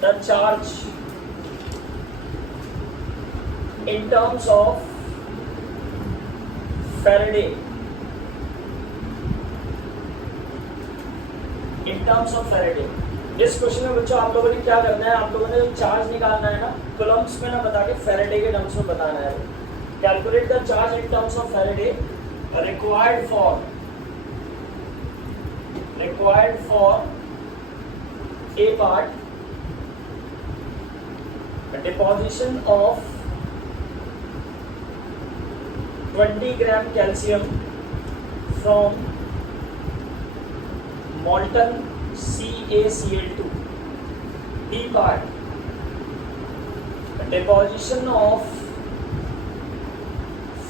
the charge in terms of Faraday. In terms of Faraday. इस question में बच्चों आप लोगों ने क्या करना है, आप लोगों ने चार्ज निकालना है ना, कूलम्ब्स में ना बता के फैराडे के टर्म्स में बताना है. Calculate the charge in terms of Faraday required for a part, a deposition of 20 gram calcium from molten CaCl2. B part, a deposition of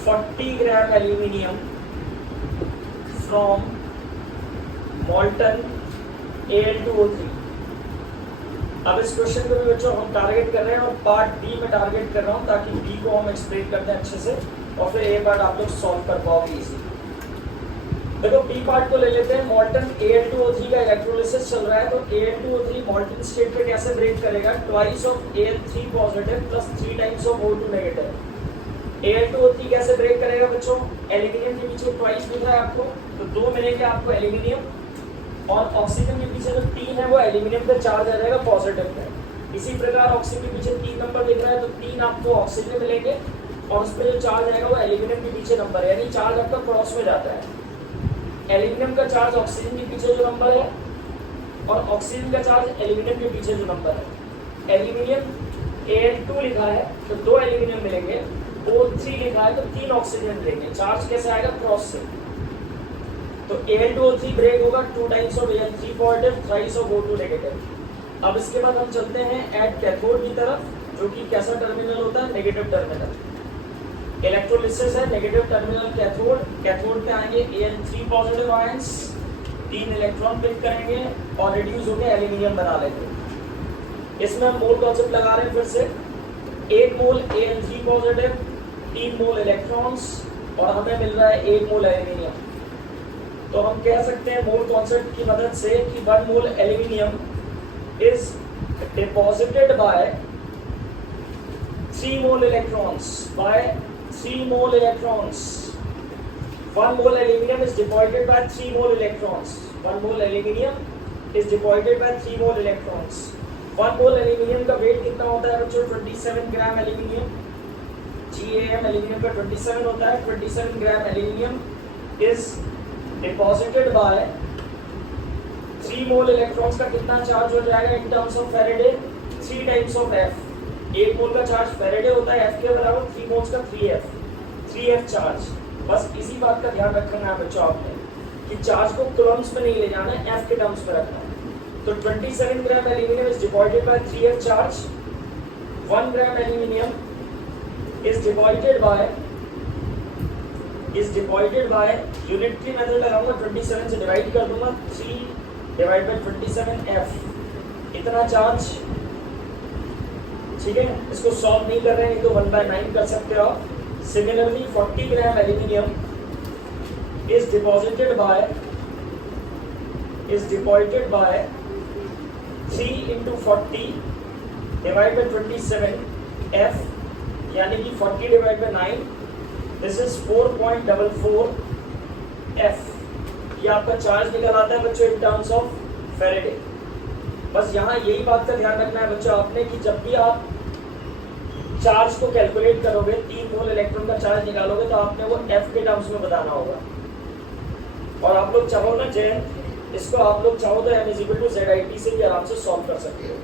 40 gram aluminium from molten Al2O3. अब इस question को भी बच्चों हम target कर रहे हैं और पार्ट बी में टारगेट कर रहा हूँ ताकि बी को हम एक्सप्लेन कर दें अच्छे से और फिर ए पार्ट आप लोग सॉल्व कर पाओगे इजी. देखो बी पार्ट को ले लेते हैं. मॉल्टन Al2O3 का इलेक्ट्रोलिसिस चल रहा है तो Al2O3 मॉल्टन स्टेट पे कैसे ब्रेक करेगा, twice of Al3 positive plus 3 times of O2 negative. Al2O3 कैसे ब्रेक करेगा बच्चों, एल्यूमिनियम के पीछे ट्वाइस मिल रहा है आपको तो 2 मिलेंगे आपको एल्यूमिनियम और ऑक्सीजन के पीछे जो 3 है वो एल्यूमिनियम पे चार्ज आ जाएगा पॉजिटिव पे. इसी प्रकार ऑक्सीजन के पीछे 3 नंबर दिख रहा है तो 3 आपको ऑक्सीजन मिलेंगे और उस पर जो चार्ज आएगा वो एल्यूमिनियम के पीछे नंबर है, यानी चार्ज आपका क्रॉस में जाता है. एल्यूमिनियम का चार्ज ऑक्सीजन के पीछे जो नंबर है और ऑक्सीजन का चार्ज एल्यूमिनियम के पीछे जो नंबर है. एल्यूमिनियम Al2 लिखा है तो 2 एल्यूमिनियम मिलेंगे, O3 लिखा है तो 3 ऑक्सीजन मिलेंगे. चार्ज कैसे आएगा, क्रॉस से. तो Al2O3 ब्रेक होगा 2 times of Al3 positive, thrice of O2 negative. अब इसके बाद हम चलते हैं एट कैथोड की तरफ, जो कि कैसा टर्मिनल होता है, नेगेटिव टर्मिनल. इलेक्ट्रोलिसिस है, नेगेटिव टर्मिनल कैथोड. कैथोड पे आएंगे Al3 positive ions, 3 electron pick करेंगे और रिड्यूस होकर एल्यूमिनियम बना लेंगे. इसमें हम मोल कॉन्सेप्ट लगा रहे हैं फिर से. 1 मोल Al3 पॉजिटिव, 3 मोल इलेक्ट्रॉन्स और हमें मिल रहा है 1 मोल एल्यूमिनियम. तो हम कह सकते हैं मोल कॉन्सेप्ट की मदद से कि 1 mole aluminium is deposited by 3 mole electrons, by 3 mole electrons. 1 mole aluminium is deposited by 3 mole electrons. 1 mole aluminium is deposited by 3 mole electrons. 1 mole aluminium का वेट कितना होता है बच्चों, 27 ग्राम एल्यूमिनियम. GaM एल्यूमिनियम का 27 होता है. 27 gram aluminium is deposited by 3 mole electrons का कितना चार्ज हो जाएगा in terms of Faraday, 3 times of F. 1 मोल का चार्ज फैराडे होता है F के बराबर, 3 मोल्स का 3F चार्ज. बस इसी बात का ध्यान रखना है बच्चों आपने कि चार्ज को कूलम्ब्स में नहीं ले जाना है, F के टर्म्स में रखना है. तो 27 gram aluminium is deposited bye 3F charge. 1 gram aluminium is deposited bye unitary method लगाऊंगा, 27 से डिवाइड कर दूंगा, 3 डिवाइड बाय 27F. इतना चार्ज. ठीक है, इसको सॉल्व नहीं कर रहे हैं तो 1/9 कर सकते हो. Similarly 40 gram aluminium is deposited by 3 into 40 divide by 27F, यानी कि 40 divide by 9, this is 4.44 F. ये आपका चार्ज निकल आता है बच्चों इन टर्म्स ऑफ फैराडे. बस यहाँ यही बात का ध्यान रखना है बच्चों आपने कि जब भी आप चार्ज को कैलकुलेट करोगे, 3 मोल इलेक्ट्रॉन का चार्ज निकालोगे तो आपने वो F के टर्म्स में बताना होगा. और आप लोग चाहो ना जैन, इसको आप लोग चाहो तो M = ZIT से भी आराम से सॉल्व कर सकते हो.